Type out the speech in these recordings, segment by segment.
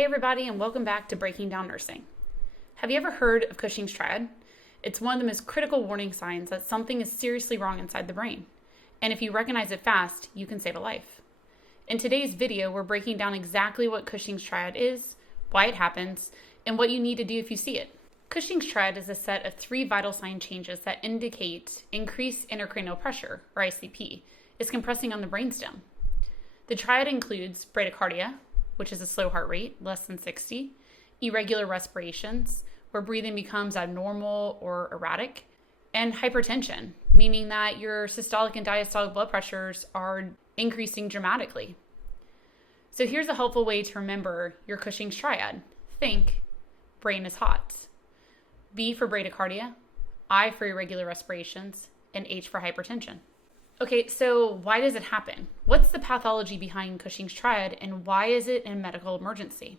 Hey everybody, and welcome back to Breaking Down Nursing. Have you ever heard of Cushing's Triad? It's one of the most critical warning signs that something is seriously wrong inside the brain. And if you recognize it fast, you can save a life. In today's video, we're breaking down exactly what Cushing's Triad is, why it happens, and what you need to do if you see it. Cushing's Triad is a set of 3 vital sign changes that indicate increased intracranial pressure, or ICP, is compressing on the brainstem. The triad includes bradycardia, which is a slow heart rate, less than 60, irregular respirations, where breathing becomes abnormal or erratic, and hypertension, meaning that your systolic and diastolic blood pressures are increasing dramatically. So here's a helpful way to remember your Cushing's Triad. Think, brain is hot. B for bradycardia, I for irregular respirations, and H for hypertension. Okay, so why does it happen? What's the pathology behind Cushing's Triad, and why is it a medical emergency?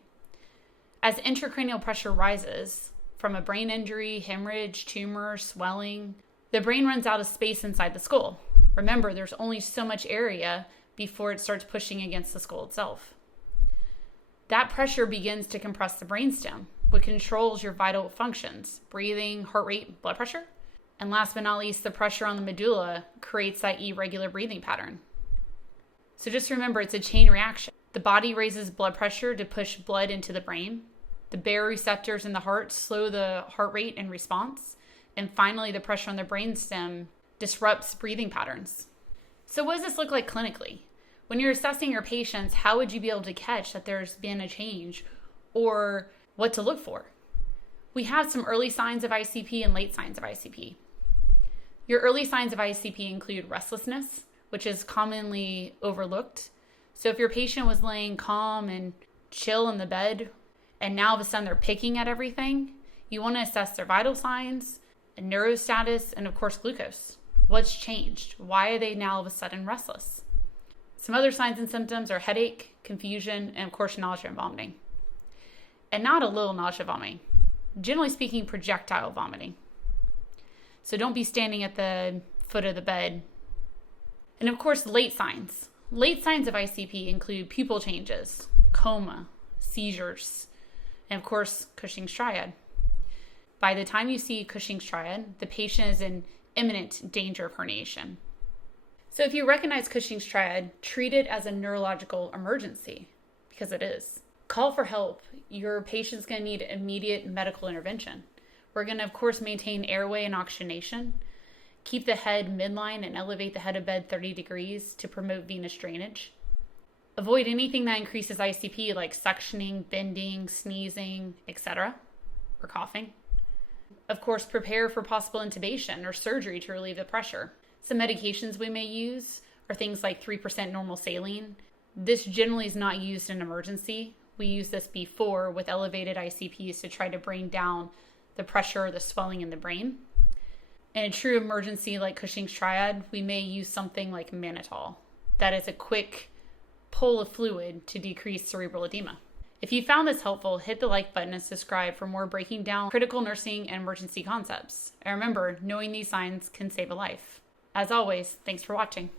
As intracranial pressure rises from a brain injury, hemorrhage, tumor, swelling, the brain runs out of space inside the skull. Remember, there's only so much area before it starts pushing against the skull itself. That pressure begins to compress the brainstem, which controls your vital functions, breathing, heart rate, blood pressure. And last but not least, the pressure on the medulla creates that irregular breathing pattern. So just remember, it's a chain reaction. The body raises blood pressure to push blood into the brain. The baroreceptors in the heart slow the heart rate in response. And finally, the pressure on the brainstem disrupts breathing patterns. So what does this look like clinically? When you're assessing your patients, how would you be able to catch that there's been a change or what to look for? We have some early signs of ICP and late signs of ICP. Your early signs of ICP include restlessness, which is commonly overlooked. So if your patient was laying calm and chill in the bed, and now all of a sudden they're picking at everything, you want to assess their vital signs, neuro status, and of course glucose. What's changed? Why are they now all of a sudden restless? Some other signs and symptoms are headache, confusion, and of course nausea and vomiting. And not a little nausea vomiting. Generally speaking, projectile vomiting. So don't be standing at the foot of the bed. And of course, late signs. Late signs of ICP include pupil changes, coma, seizures, and of course, Cushing's Triad. By the time you see Cushing's Triad, the patient is in imminent danger of herniation. So if you recognize Cushing's Triad, treat it as a neurological emergency, because it is. Call for help. Your patient's going to need immediate medical intervention. We're going to, of course, maintain airway and oxygenation, keep the head midline and elevate the head of bed 30 degrees to promote venous drainage. Avoid anything that increases ICP like suctioning, bending, sneezing, etc., or coughing. Of course, prepare for possible intubation or surgery to relieve the pressure. Some medications we may use are things like 3% normal saline. This generally is not used in an emergency. We use this before with elevated ICPs to try to bring down the pressure or the swelling in the brain. In a true emergency like Cushing's Triad, we may use something like mannitol. That is a quick pull of fluid to decrease cerebral edema. If you found this helpful, hit the like button and subscribe for more breaking down critical nursing and emergency concepts. And remember, knowing these signs can save a life. As always, thanks for watching.